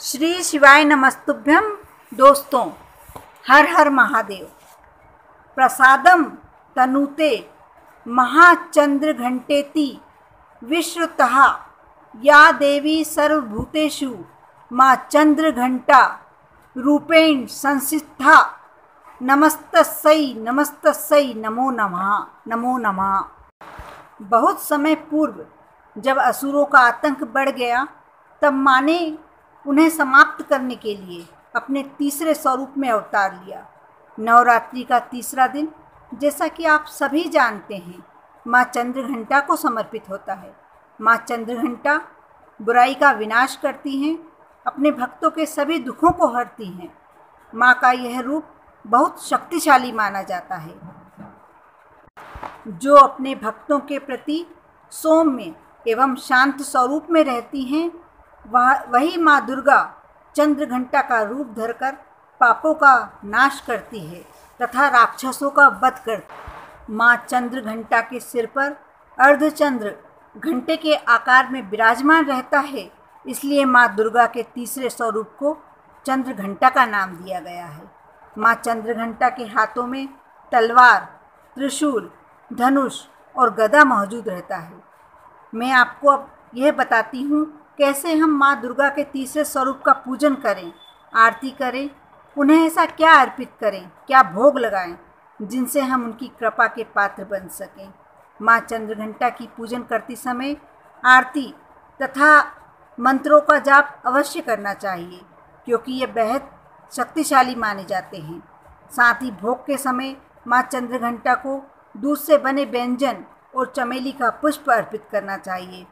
श्री शिवाय नमस्तुभ्यम। दोस्तों, हर हर महादेव। प्रसादम तनुते महाचंद्र घंटेति विश्रुतः या देवी सर्वभूतेषु माँ चंद्र घंटा रूपेण संस्थिता नमस्तस्यै नमस्तस्यै नमो नमः नमो नमः। बहुत समय पूर्व जब असुरों का आतंक बढ़ गया, तब माँ ने उन्हें समाप्त करने के लिए अपने तीसरे स्वरूप में अवतार लिया। नवरात्रि का तीसरा दिन, जैसा कि आप सभी जानते हैं, माँ चंद्रघंटा को समर्पित होता है। माँ चंद्रघंटा बुराई का विनाश करती हैं, अपने भक्तों के सभी दुखों को हरती हैं। माँ का यह रूप बहुत शक्तिशाली माना जाता है। जो अपने भक्तों के प्रति सौम्य एवं शांत स्वरूप में रहती हैं, वही माँ दुर्गा चंद्रघंटा का रूप धरकर पापों का नाश करती है तथा राक्षसों का वध करती। माँ चंद्रघंटा के सिर पर अर्धचंद्र घंटे के आकार में विराजमान रहता है, इसलिए माँ दुर्गा के तीसरे स्वरूप को चंद्रघंटा का नाम दिया गया है। माँ चंद्रघंटा के हाथों में तलवार, त्रिशूल, धनुष और गदा मौजूद रहता है। मैं आपको अब यह बताती हूँ कैसे हम माँ दुर्गा के तीसरे स्वरूप का पूजन करें, आरती करें, उन्हें ऐसा क्या अर्पित करें, क्या भोग लगाएं जिनसे हम उनकी कृपा के पात्र बन सकें। माँ चंद्रघंटा की पूजन करते समय आरती तथा मंत्रों का जाप अवश्य करना चाहिए, क्योंकि ये बेहद शक्तिशाली माने जाते हैं। साथ ही भोग के समय माँ चंद्रघंटा को दूध से बने व्यंजन और चमेली का पुष्प अर्पित करना चाहिए।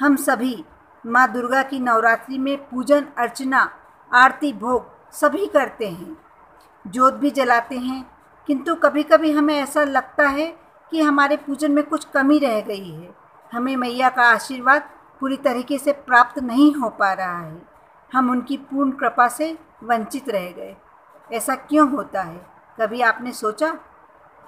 हम सभी माँ दुर्गा की नवरात्रि में पूजन अर्चना, आरती, भोग सभी करते हैं, जोत भी जलाते हैं, किंतु कभी कभी हमें ऐसा लगता है कि हमारे पूजन में कुछ कमी रह गई है, हमें मैया का आशीर्वाद पूरी तरीके से प्राप्त नहीं हो पा रहा है, हम उनकी पूर्ण कृपा से वंचित रह गए। ऐसा क्यों होता है? कभी आपने सोचा?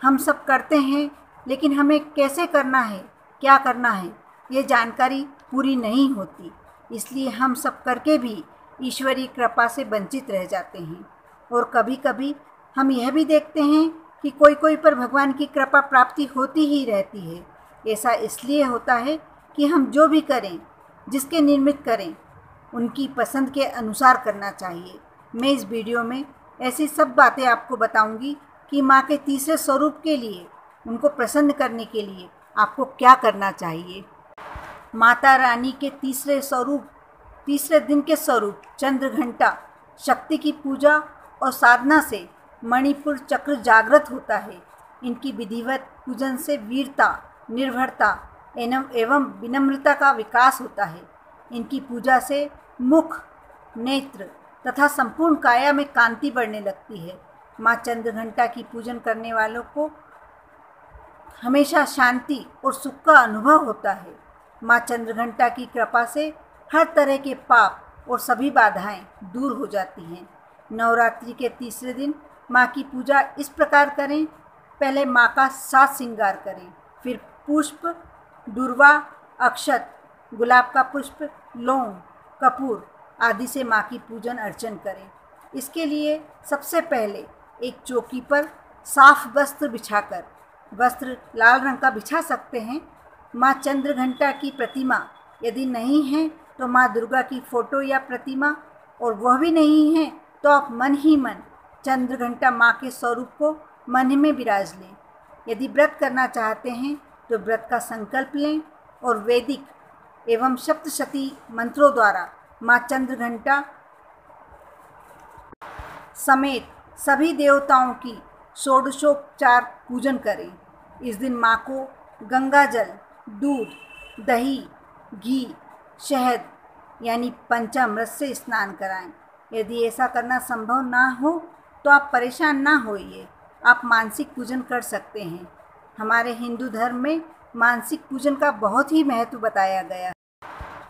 हम सब करते हैं, लेकिन हमें कैसे करना है, क्या करना है, ये जानकारी पूरी नहीं होती, इसलिए हम सब करके भी ईश्वरीय कृपा से वंचित रह जाते हैं। और कभी कभी हम यह भी देखते हैं कि कोई कोई पर भगवान की कृपा प्राप्ति होती ही रहती है। ऐसा इसलिए होता है कि हम जो भी करें, जिसके निर्मित करें, उनकी पसंद के अनुसार करना चाहिए। मैं इस वीडियो में ऐसी सब बातें आपको बताऊंगी कि माँ के तीसरे स्वरूप के लिए, उनको प्रसन्न करने के लिए आपको क्या करना चाहिए। माता रानी के तीसरे स्वरूप, तीसरे दिन के स्वरूप चंद्रघंटा शक्ति की पूजा और साधना से मणिपुर चक्र जागृत होता है। इनकी विधिवत पूजन से वीरता, निर्भरता एवं विनम्रता का विकास होता है। इनकी पूजा से मुख, नेत्र तथा संपूर्ण काया में कांति बढ़ने लगती है। माँ चंद्रघंटा की पूजन करने वालों को हमेशा शांति और सुख का अनुभव होता है। माँ चंद्रघंटा की कृपा से हर तरह के पाप और सभी बाधाएं दूर हो जाती हैं। नवरात्रि के तीसरे दिन माँ की पूजा इस प्रकार करें। पहले माँ का साज श्रृंगार करें, फिर पुष्प, दूर्वा, अक्षत, गुलाब का पुष्प, लौंग, कपूर आदि से माँ की पूजन अर्चन करें। इसके लिए सबसे पहले एक चौकी पर साफ वस्त्र बिछाकर, वस्त्र लाल रंग का बिछा सकते हैं। माँ चंद्रघंटा की प्रतिमा यदि नहीं है तो माँ दुर्गा की फोटो या प्रतिमा, और वह भी नहीं है तो आप मन ही मन चंद्रघंटा माँ के स्वरूप को मन में विराज लें। यदि व्रत करना चाहते हैं तो व्रत का संकल्प लें और वैदिक एवं सप्तशती मंत्रों द्वारा माँ चंद्रघंटा समेत सभी देवताओं की षोडशोपचार पूजन करें। इस दिन माँ को गंगा जल, दूध, दही, घी, शहद यानी पंचामृत से स्नान कराएं। यदि ऐसा करना संभव ना हो तो आप परेशान ना होइए, आप मानसिक पूजन कर सकते हैं। हमारे हिंदू धर्म में मानसिक पूजन का बहुत ही महत्व बताया गया है।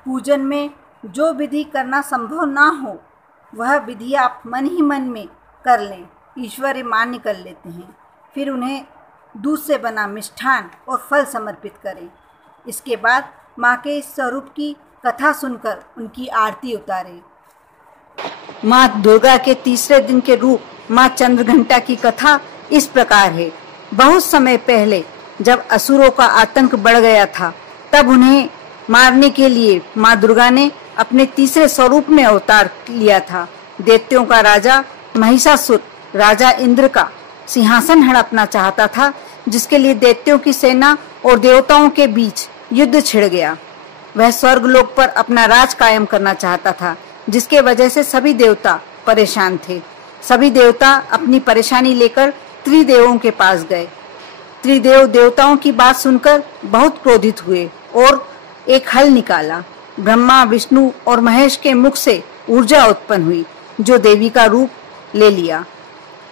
पूजन में जो विधि करना संभव ना हो, वह विधि आप मन ही मन में कर लें, ईश्वर मान्य कर लेते हैं। फिर उन्हें दूध से बना मिष्ठान और फल समर्पित करें। इसके बाद माँ के इस स्वरूप की कथा सुनकर उनकी आरती उतारें। माँ दुर्गा के तीसरे दिन के रूप माँ चंद्रघंटा की कथा इस प्रकार है। बहुत समय पहले जब असुरों का आतंक बढ़ गया था, तब उन्हें मारने के लिए माँ दुर्गा ने अपने तीसरे स्वरूप में अवतार लिया था। दैत्यों का राजा महिषासुर राजा इंद्र का सिंहासन हड़पना चाहता था, जिसके लिए दैत्यों की सेना और देवताओं के बीच युद्ध छिड़ गया। वह स्वर्गलोक पर अपना राज कायम करना चाहता था, जिसके वजह से सभी देवता परेशान थे। सभी देवता अपनी परेशानी लेकर त्रिदेवों के पास गए। त्रिदेव देवताओं की बात सुनकर बहुत क्रोधित हुए और एक हल निकाला। ब्रह्मा, विष्णु और महेश के मुख से ऊर्जा उत्पन्न हुई, जो देवी का रूप ले लिया।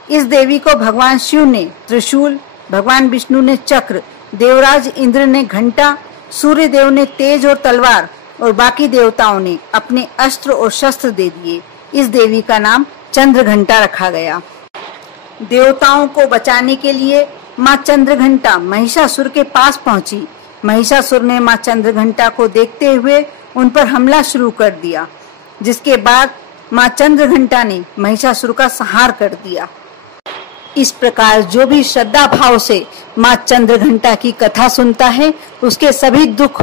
इस देवी को भगवान शिव ने त्रिशूल, भगवान विष्णु ने चक्र, देवराज इंद्र ने घंटा, सूर्य देव ने तेज और तलवार और बाकी देवताओं ने अपने अस्त्र और शस्त्र दे दिए। इस देवी का नाम चंद्रघंटा रखा गया। देवताओं को बचाने के लिए माँ चंद्रघंटा महिषासुर के पास पहुंची। महिषासुर ने माँ चंद्रघंटा को देखते हुए उन पर हमला शुरू कर दिया, जिसके बाद माँ चंद्रघंटा ने महिषासुर का संहार कर दिया। इस प्रकार जो भी श्रद्धा भाव से माँ चंद्रघंटा की कथा सुनता है, उसके सभी दुख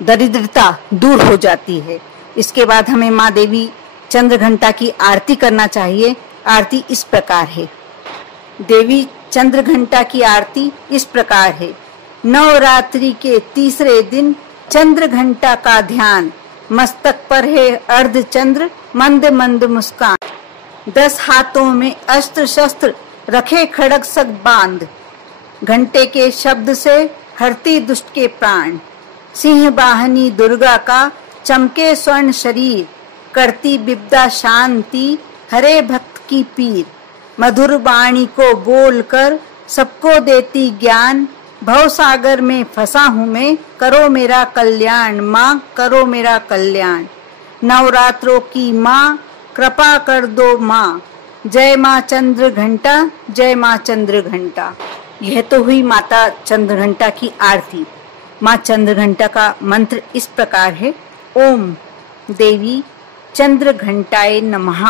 दरिद्रता दूर हो जाती है। इसके बाद हमें माँ देवी चंद्रघंटा की आरती करना चाहिए। आरती इस प्रकार है। देवी चंद्रघंटा की आरती इस प्रकार है। नवरात्रि के तीसरे दिन चंद्रघंटा का ध्यान, मस्तक पर है अर्ध चंद्र, मंद मंद मुस्कान, 10 हाथों में अस्त्र शस्त्र रखे खड़ग सग बांध, घंटे के शब्द से हरती दुष्ट के प्राण, सिंह वाहनी दुर्गा का चमके स्वर्ण शरीर, करती विद्या शांति हरे भक्त की पीर, मधुर वाणी को बोलकर सबको देती ज्ञान, भव सागर में फंसा हूँ मैं, करो मेरा कल्याण माँ, करो मेरा कल्याण। नवरात्रों की माँ कृपा कर दो माँ, जय माँ चंद्रघंटा, जय माँ चंद्रघंटा। यह तो हुई माता चंद्रघंटा की आरती। माँ चंद्रघंटा का मंत्र इस प्रकार है। ओम देवी चंद्रघंटाय नमः।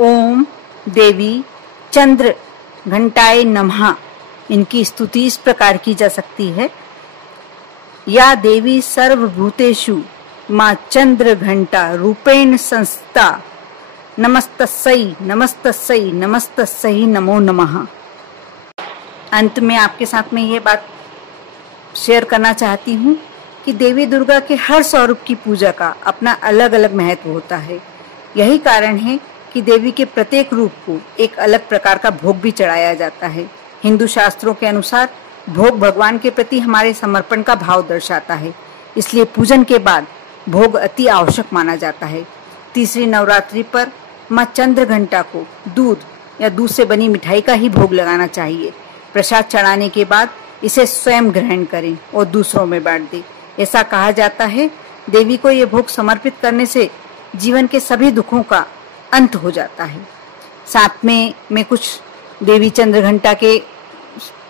ओम देवी चंद्रघंटाय नमः। इनकी स्तुति इस प्रकार की जा सकती है। या देवी सर्वभूतेषु माँ चंद्रघंटा रूपेण संस्था, नमस्तस्यै नमस्तस्यै नमस्तस्यै नमो नमः। अंत में आपके साथ में ये बात शेयर करना चाहती हूँ कि देवी दुर्गा के हर स्वरूप की पूजा का अपना अलग अलग महत्व होता है। यही कारण है कि देवी के प्रत्येक रूप को एक अलग प्रकार का भोग भी चढ़ाया जाता है। हिंदू शास्त्रों के अनुसार भोग भगवान के प्रति हमारे समर्पण का भाव दर्शाता है, इसलिए पूजन के बाद भोग अति आवश्यक माना जाता है। तीसरी नवरात्रि पर माँ चंद्रघंटा को दूध या दूध से बनी मिठाई का ही भोग लगाना चाहिए। प्रसाद चढ़ाने के बाद इसे स्वयं ग्रहण करें और दूसरों में बांट दें। ऐसा कहा जाता है देवी को ये भोग समर्पित करने से जीवन के सभी दुखों का अंत हो जाता है। साथ में मैं कुछ देवी चंद्रघंटा के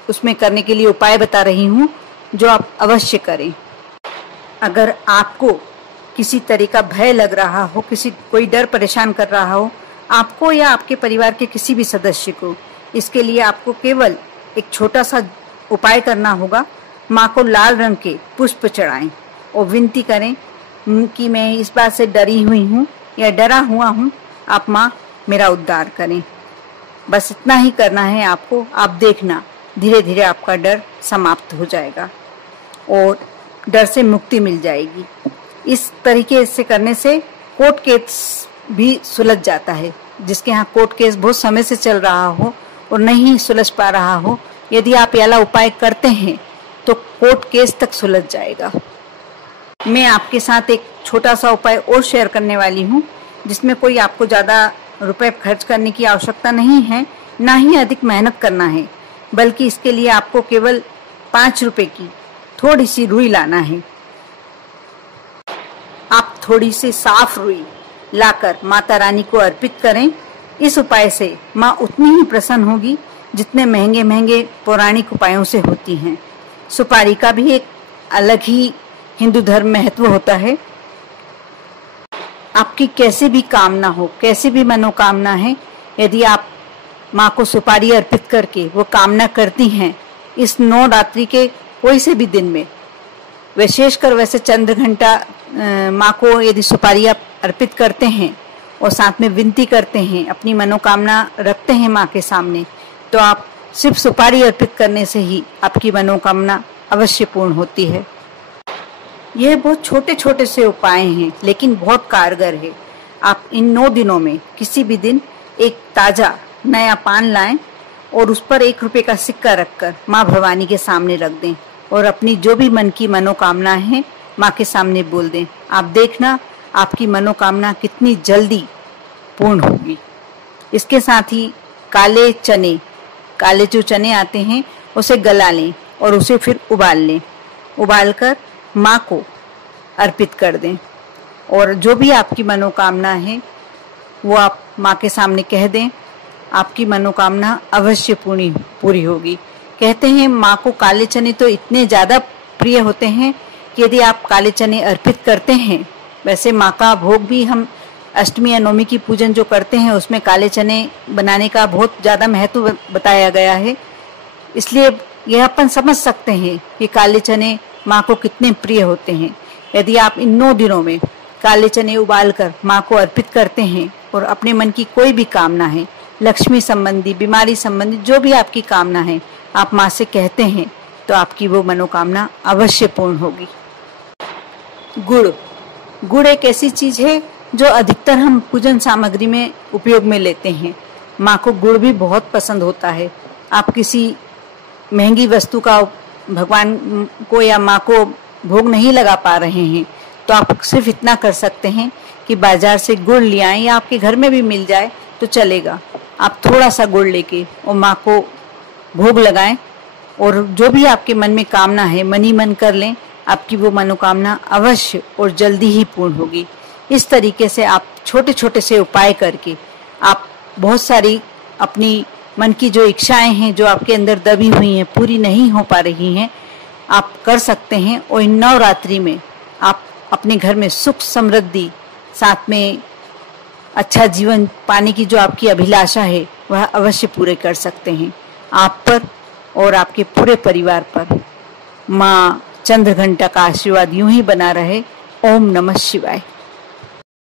उसमें करने के लिए उपाय बता रही हूँ, जो आप अवश्य करें। अगर आपको किसी तरह का भय लग रहा हो, कोई डर परेशान कर रहा हो आपको या आपके परिवार के किसी भी सदस्य को, इसके लिए आपको केवल एक छोटा सा उपाय करना होगा। माँ को लाल रंग के पुष्प चढ़ाएं और विनती करें कि मैं इस बात से डरी हुई हूँ या डरा हुआ हूँ, आप माँ मेरा उद्धार करें। बस इतना ही करना है आपको। आप देखना धीरे धीरे आपका डर समाप्त हो जाएगा और डर से मुक्ति मिल जाएगी। इस तरीके से करने से कोर्ट केस भी सुलझ जाता है। जिसके यहाँ कोर्ट केस बहुत समय से चल रहा हो और नहीं सुलझ पा रहा हो, यदि आप याला उपाय करते हैं तो कोर्ट केस तक सुलझ जाएगा। मैं आपके साथ एक छोटा सा उपाय और शेयर करने वाली हूँ, जिसमें कोई आपको ज़्यादा रुपए खर्च करने की आवश्यकता नहीं है, ना ही अधिक मेहनत करना है, बल्कि इसके लिए आपको केवल 5 रुपए की थोड़ी सी रुई लाना है। आप थोड़ी सी साफ रुई लाकर माता रानी को अर्पित करें। इस उपाय से माँ उतनी ही प्रसन्न होगी जितने महंगे महंगे पौराणिक उपायों से होती हैं। सुपारी का भी एक अलग ही हिंदू धर्म महत्व होता है। आपकी कैसे भी कामना हो, कैसे भी मनोकामना है, यदि आप माँ को सुपारी अर्पित करके वो कामना करती हैं इस 9 रात्रि के कोई से भी दिन में, विशेषकर वैसे चंद्र घंटा माँ को यदि सुपारी आप अर्पित करते हैं और साथ में विनती करते हैं, अपनी मनोकामना रखते हैं माँ के सामने, तो आप सिर्फ सुपारी अर्पित करने से ही आपकी मनोकामना अवश्य पूर्ण होती है। यह बहुत छोटे छोटे से उपाय हैं लेकिन बहुत कारगर है। आप इन 9 दिनों में किसी भी दिन एक ताजा नया पान लाएं और उस पर 1 रुपये का सिक्का रखकर माँ भवानी के सामने रख दें और अपनी जो भी मन की मनोकामना है माँ के सामने बोल दें। आप देखना आपकी मनोकामना कितनी जल्दी पूर्ण होगी। इसके साथ ही काले जो चने आते हैं उसे गला लें और उसे फिर उबाल लें। उबालकर माँ को अर्पित कर दें और जो भी आपकी मनोकामना है वो आप माँ के सामने कह दें। आपकी मनोकामना अवश्य पूरी होगी। कहते हैं माँ को काले चने तो इतने ज़्यादा प्रिय होते हैं कि यदि आप काले चने अर्पित करते हैं, वैसे माँ का भोग भी हम अष्टमी या नवमी की पूजन जो करते हैं उसमें काले चने बनाने का बहुत ज़्यादा महत्व बताया गया है, इसलिए यह अपन समझ सकते हैं कि काले चने माँ को कितने प्रिय होते हैं। यदि आप इन 9 दिनों में काले चने उबालकर माँ को अर्पित करते हैं और अपने मन की कोई भी कामना है, लक्ष्मी संबंधी, बीमारी संबंधी, जो भी आपकी कामना है, आप माँ से कहते हैं तो आपकी वो मनोकामना अवश्य पूर्ण होगी। गुड़ एक ऐसी चीज है जो अधिकतर हम पूजन सामग्री में उपयोग में लेते हैं। माँ को गुड़ भी बहुत पसंद होता है। आप किसी महंगी वस्तु का भगवान को या माँ को भोग नहीं लगा पा रहे हैं तो आप सिर्फ इतना कर सकते हैं कि बाजार से गुड़ ले आएं या आपके घर में भी मिल जाए तो चलेगा। आप थोड़ा सा गुड़ लेके और माँ को भोग लगाएं और जो भी आपके मन में कामना है मन ही मन कर लें। आपकी वो मनोकामना अवश्य और जल्दी ही पूर्ण होगी। इस तरीके से आप छोटे छोटे से उपाय करके आप बहुत सारी अपनी मन की जो इच्छाएं हैं जो आपके अंदर दबी हुई हैं, पूरी नहीं हो पा रही हैं, आप कर सकते हैं। और इन 9 रात्रि में आप अपने घर में सुख समृद्धि, साथ में अच्छा जीवन पाने की जो आपकी अभिलाषा है वह अवश्य पूरे कर सकते हैं। आप पर और आपके पूरे परिवार पर माँ चंद्रघंटा का आशीर्वाद यूं ही बना रहे। ओम नमः शिवाय।